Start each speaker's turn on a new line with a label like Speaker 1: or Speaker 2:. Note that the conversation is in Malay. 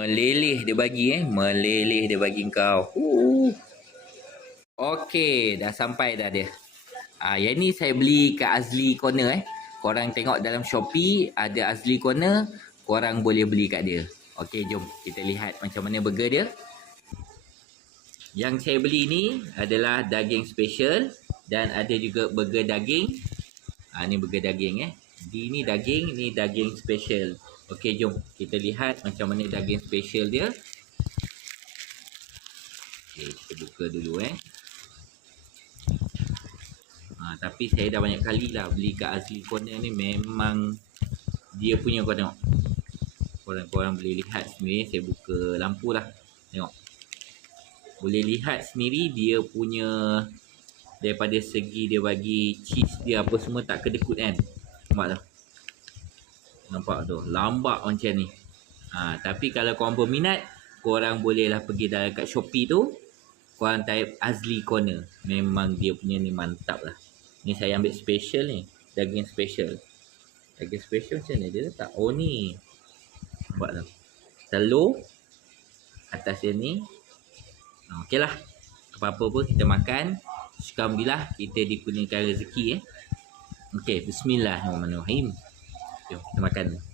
Speaker 1: Meleleh dia bagi eh. Meleleh dia bagi kau. Uh. Okey, dah sampai dah dia. Ah, yang ni saya beli kat Azli Corner eh. Korang tengok dalam Shopee ada Azli Corner, korang boleh beli kat dia. Okey, jom kita lihat macam mana burger dia. Yang saya beli ni adalah daging special dan ada juga burger daging. Ah ni burger daging eh. Di ni daging, ni daging special. Okey, jom kita lihat macam mana daging special dia. Okey, kita buka dulu eh. Ha, tapi saya dah banyak kali lah beli kat Azli Corner ni memang dia punya kau tengok. Korang-korang boleh lihat sendiri. Saya buka lampu lah. Tengok. Boleh lihat sendiri dia punya daripada segi dia bagi cheese dia apa semua tak kedekut kan. Nampak tak? Nampak tu. Lambat macam ni. Ha, tapi kalau korang berminat, korang bolehlah pergi dalam kat Shopee tu. Korang type Azli Corner. Memang dia punya ni mantap lah. Ni saya ambil special ni. Daging special. Daging special macam ni. Dia letak. Oh ni. Nampak tak? Telur. Atas dia ni. Ha, Okey lah. Apa-apa pun kita makan. Alhamdulillah kita dikurniakan rezeki eh. Okey. Bismillahirrahmanirrahim. Jom kita makan.